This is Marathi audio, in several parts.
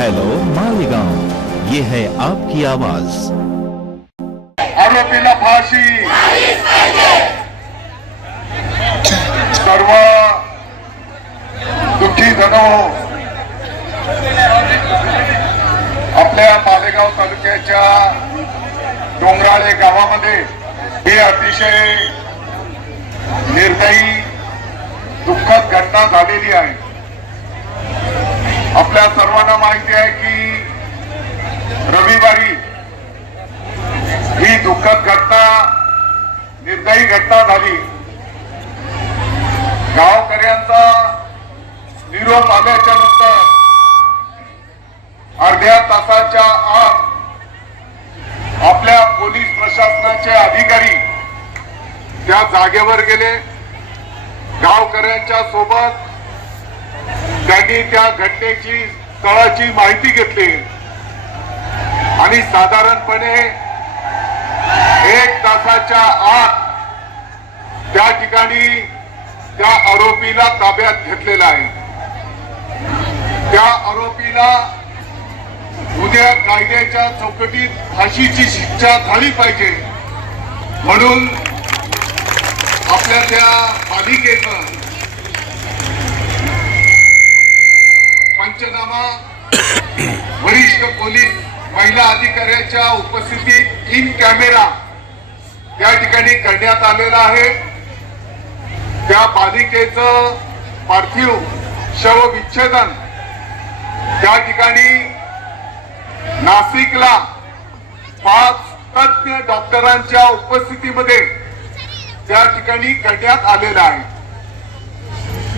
हेलो मालेगांव ये है आपकी आवाज़। आरोपीला फाशी सर्व दुःखी जण आपल्या मालेगाव तालुक्याच्या डोंगराळे गावामध्ये ही अतिशय निर्दयी, दुःखद घटना झालेली आहे. आपल्या सर्वांना माहिती आहे की रविवारी ही दुःखद घटना निर्दयी घटना झाली. गावकऱ्यांचा निरोप आल्याच्यानंतर अर्ध्या तासाच्या आत आपल्या पोलीस प्रशासनाचे अधिकारी त्या जागेवर गेले. गावकऱ्यांच्या सोबत त्यांनी त्या घटनेची स्थळाची माहिती घेतली. आणि साधारणपणे एक तासाच्या आत त्या ठिकाणी त्या आरोपीला ताब्यात घेतलेला आहे. त्या आरोपीला उद्या कायद्याच्या चौकटीत फाशीची शिक्षा झाली पाहिजे. म्हणून आपल्या त्या पालिकेनं पंचनामा वरिष्ठ पोलीस महिला अधिकाऱ्याच्या उपस्थितीत इन कॅमेरा त्या ठिकाणी करण्यात आलेला आहे. त्या बालिकेचं पार्थिव शवविच्छेदन त्या ठिकाणी नाशिकला पाच तज्ञ डॉक्टरांच्या उपस्थितीमध्ये त्या ठिकाणी करण्यात आलेला आहे.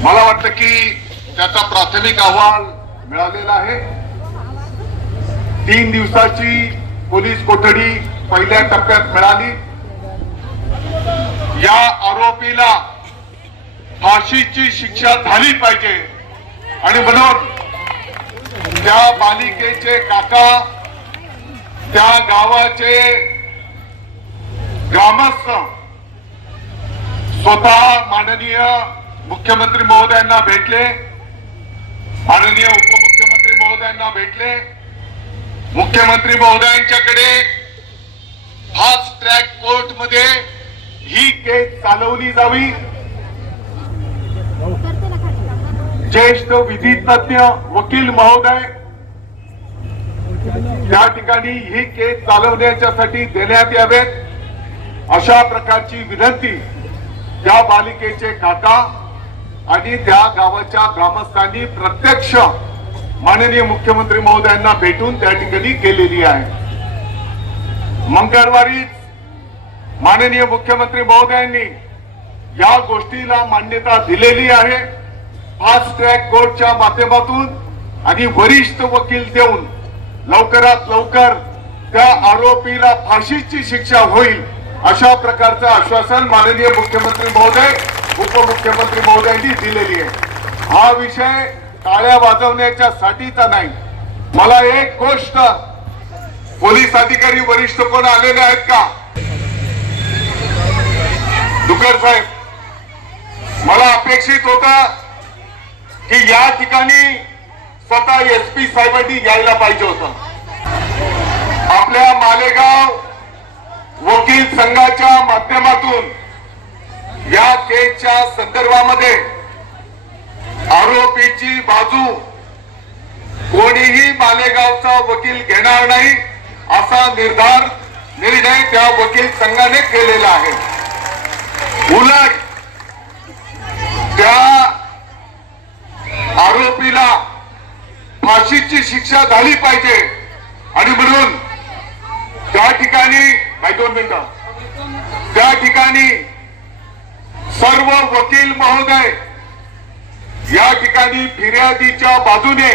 मला वाटतं की त्याचा प्राथमिक अहवाल मिळालेला आहे. तीन दिवसाची पोलीस कोठडी पहिल्या टप्प्यात मिळाली. या आरोपीला फाशीची शिक्षा झाली पाहिजे. आणि म्हणून त्या बालिकेचे काका त्या गावाचे ग्रामस्थ स्वतः माननीय मुख्यमंत्री महोदयांना भेटले. माननीय उपमुख्यमंत्री महोदयांना भेटले. मुख्यमंत्री महोदयांच्याकडे फास्ट ट्रॅक कोर्टमध्ये ही केस चालवली जावी. ज्येष्ठ विधी तज्ञ वकील महोदय त्या ठिकाणी ही केस चालवण्याच्यासाठी देण्यात यावेत. अशा प्रकारची विनंती या बालिकेचे काका आणि त्या गावाच्या ग्रामस्थांनी प्रत्यक्ष माननीय मुख्यमंत्री महोदयांना भेटून त्या ठिकाणी केलेली आहे. मंगळवारी माननीय मुख्यमंत्री महोदयांनी या गोष्टीला मान्यता दिलेली आहे. फास्ट ट्रॅक कोर्टच्या माध्यमातून आणि वरिष्ठ वकील देऊन लवकरात लवकर त्या आरोपीला फाशीची शिक्षा होईल अशा प्रकारचं आश्वासन माननीय मुख्यमंत्री महोदय उपमुख्यमंत्री महोदयांनी दिलेली आहे. हा विषय टाळ्या वाजवण्याच्या साठीचा नाही. मला एक गोष्ट पोलीस अधिकारी वरिष्ठ कोण आलेले आहेत का? दुकर साहेब मला अपेक्षित होत की या ठिकाणी स्वतः एस पी साहेबांनी यायला पाहिजे होत. आपल्या मालेगाव वकील संघाच्या माध्यमातून या केसच्या संदर्भामध्ये आरोपीची बाजू कोणीही मालेगावचा वकील घेणार नाही असा निर्धार निर्णय त्या वकील संघाने केलेला आहे. उलट त्या आरोपीला फाशीची शिक्षा झाली पाहिजे. आणि म्हणून त्या ठिकाणी नाही दोन मिनिटं त्या ठिकाणी सर्व वकील महोदय या ठिकाणी फिर्यादीच्या बाजूने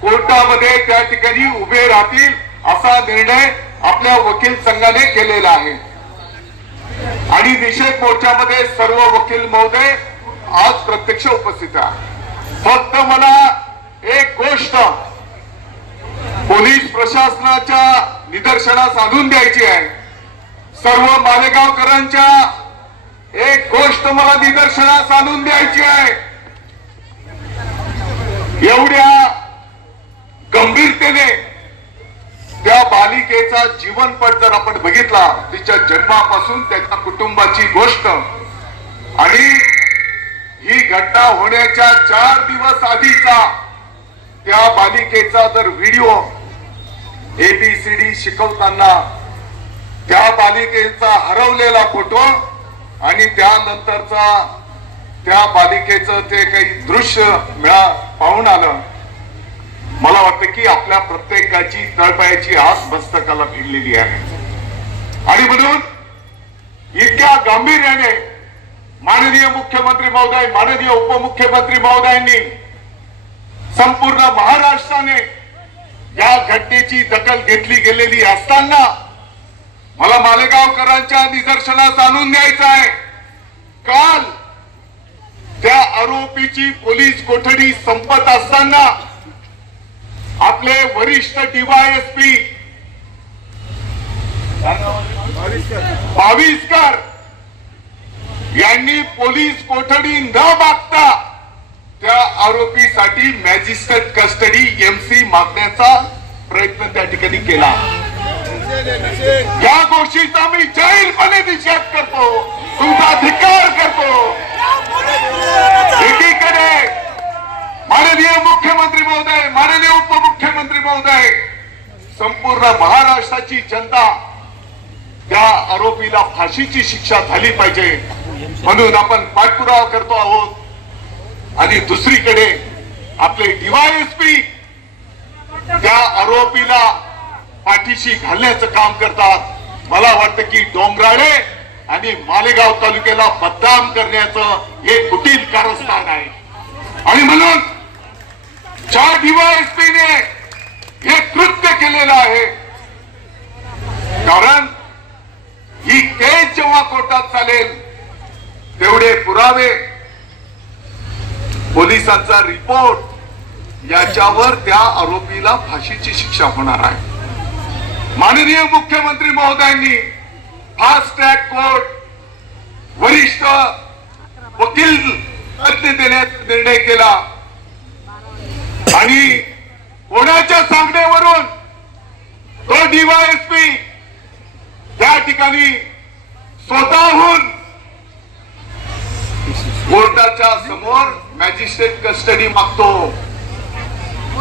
कोर्टामध्ये त्या ठिकाणी उभे राहतील असा निर्णय आपल्या वकील संघाने केलेला आहे. आणि निषेध मोर्चामध्ये सर्व वकील महोदय आज प्रत्यक्ष उपस्थित आहे फक्त मला एक गोष्ट पोलीस प्रशासनाच्या निदर्शनास आणून द्यायची आहे. सर्व मालेगावकरांच्या एक गोष्ट मला निदर्शनास आणून द्यायची आहे. एवढ्या गंभीरतेने त्या बालिकेचा जीवनपट जर आपण बघितला तिच्या जन्मापासून त्याच्या कुटुंबाची गोष्ट आणि ही घटना होण्याच्या चार दिवस आधीचा त्या बालिकेचा जर व्हिडिओ एबीसीडी शिकवताना त्या बालिकेचा हरवलेला फोटो आणि त्यानंतरचा त्या बालिकेचं ते काही दृश्य मिळा पाहून आलं. मला वाटतं की आपल्या प्रत्येकाची तळपायाची आस मस्तकाला भिडलेली आहे. आणि म्हणून इतक्या गांभीर्याने माननीय मुख्यमंत्री महोदय माननीय उपमुख्यमंत्री महोदयांनी संपूर्ण महाराष्ट्राने या घटनेची दखल घेतली गेलेली असताना मला मालेगावकरांच्या निदर्शनास आणून द्यायचं आहे. काल त्या आरोपीची पोलीस कोठडी संपत असताना आपले वरिष्ठ डीवायएसपी बावीसकर यांनी पोलीस कोठडी न मागता त्या आरोपीसाठी मॅजिस्ट्रेट कस्टडी एमसी मागण्याचा प्रयत्न त्या ठिकाणी केला. या गोष्टीचा मी जाहीरपणे निषेध करतो. तुमचा धिक्कार करतो. एकीकडे माननीय मुख्यमंत्री महोदय माननीय उपमुख्यमंत्री महोदय संपूर्ण महाराष्ट्राची जनता त्या आरोपीला फाशीची शिक्षा झाली पाहिजे. म्हणून आपण पाठपुरावा करतो आहोत. आणि दुसरीकडे आपले डीवायएसपी त्या आरोपीला पाठीशी घालण्याचं काम करतात. मला वाटतं की डोंगराळे आणि मालेगाव तालुक्याला बदनाम करण्याचं हे कुटील कारस्थान आहे. आणि म्हणून ज्या डीवायएसपीने हे कृत्य केलेलं आहे. कारण ही केस जेव्हा कोर्टात चालेल तेवढे पुरावे पोलिसांचा रिपोर्ट याच्यावर त्या आरोपीला फाशीची शिक्षा होणार आहे. माननीय मुख्यमंत्री महोदयांनी फास्ट ट्रॅक कोर्ट वरिष्ठ वकील देण्याचा निर्णय केला. आणि कोणाच्या सांगण्यावरून तो डीवायएसपी त्या ठिकाणी स्वतःहून कोर्टाच्या समोर मॅजिस्ट्रेट कस्टडी मागतो.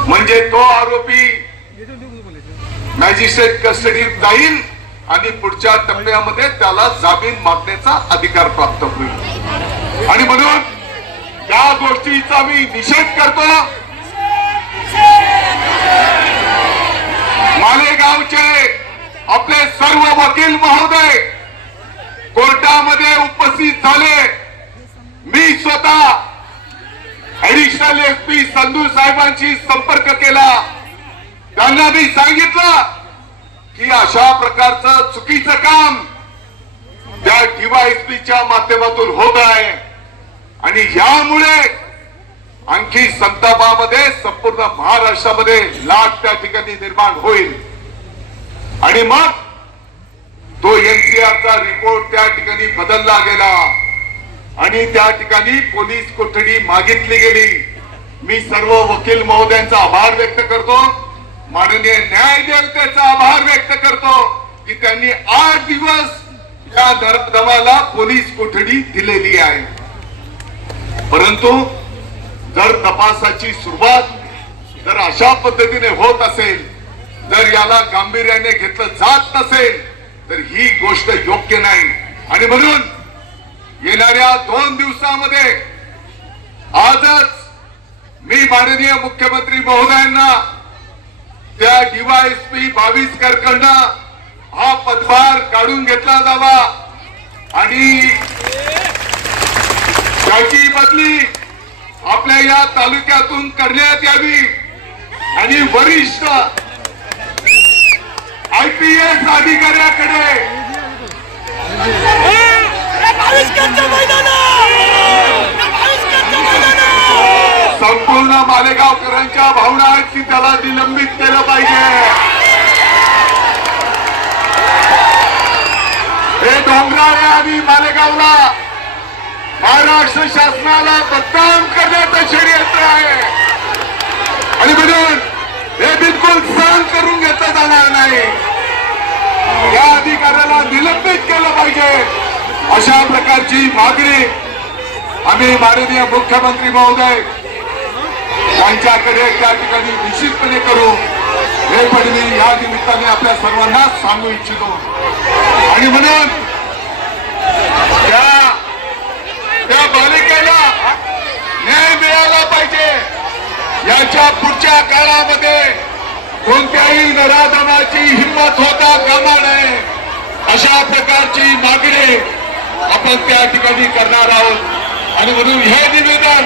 म्हणजे तो आरोपी मॅजिस्ट्रेट कस्टडीत जाईल आणि पुढच्या टप्प्यामध्ये त्याला जामीन मागण्याचा अधिकार प्राप्त होईल. आणि म्हणून या गोष्टीचा मी निषेध करतो. मालेगावचे आपले सर्व वकील महोदय कोर्टामध्ये उपस्थित झाले. मी स्वतः ऍडिशनल एस पी संधू साहेबांशी संपर्क केला. त्यांना मी सांगितलं की अशा प्रकारचं चुकीचं काम त्या डीवायएसपीच्या माध्यमातून होत आहे. आणि यामुळे आणखी संतापामध्ये संपूर्ण महाराष्ट्रामध्ये लाट त्या ठिकाणी निर्माण होईल. आणि मग तो एनसीआरचा रिपोर्ट त्या ठिकाणी बदलला गेला. आणि त्या ठिकाणी पोलीस कोठडी मागितली गेली. मी सर्व वकील महोदयांचा आभार व्यक्त करतो. माननीय न्यायदेवतेचा आभार व्यक्त करतो की त्यांनी आठ दिवस या धर्मधमाला पोलीस कोठडी दिलेली आहे. परंतु जर तपासाची सुरुवात जर अशा पद्धतीने होत असेल जर याला गांभीर्याने घेतलं जात नसेल तर ही गोष्ट योग्य नाही. आणि म्हणून येणाऱ्या दोन दिवसामध्ये आजच मी माननीय मुख्यमंत्री महोदयांना त्या डीवायएसपी बावीस कडनं हा पदभार काढून घेतला जावा. आणि त्याची बदली आपल्या या तालुक्यातून करण्यात यावी. आणि वरिष्ठ आय पी एस अधिकाऱ्याकडे संपूर्ण मालेगावकरांच्या भावना आहेत की त्याला निलंबित केलं पाहिजे. हे डोंगराळे आणि मालेगावला महाराष्ट्र शासनाला बदनाम करण्याचं षडयंत्र आहे. आणि म्हणून हे बिलकुल सहन करून घेतलं जाणार नाही. या अधिकाऱ्याला निलंबित केलं पाहिजे. अशा प्रकारची मागणी आम्ही माननीय मुख्यमंत्री महोदय यांच्याकडे त्या ठिकाणी निश्चितपणे करू हे पण मी या निमित्ताने आपल्या सर्वांना सांगू इच्छितो. आणि म्हणून त्या त्या बालिकेला न्याय मिळाला पाहिजे. याच्या पुढच्या काळामध्ये कोणत्याही नराधमाची हिंमत होता कामा नये. अशा प्रकारची मागणी आपण त्या ठिकाणी करणार आहोत. आणि म्हणून हे निवेदन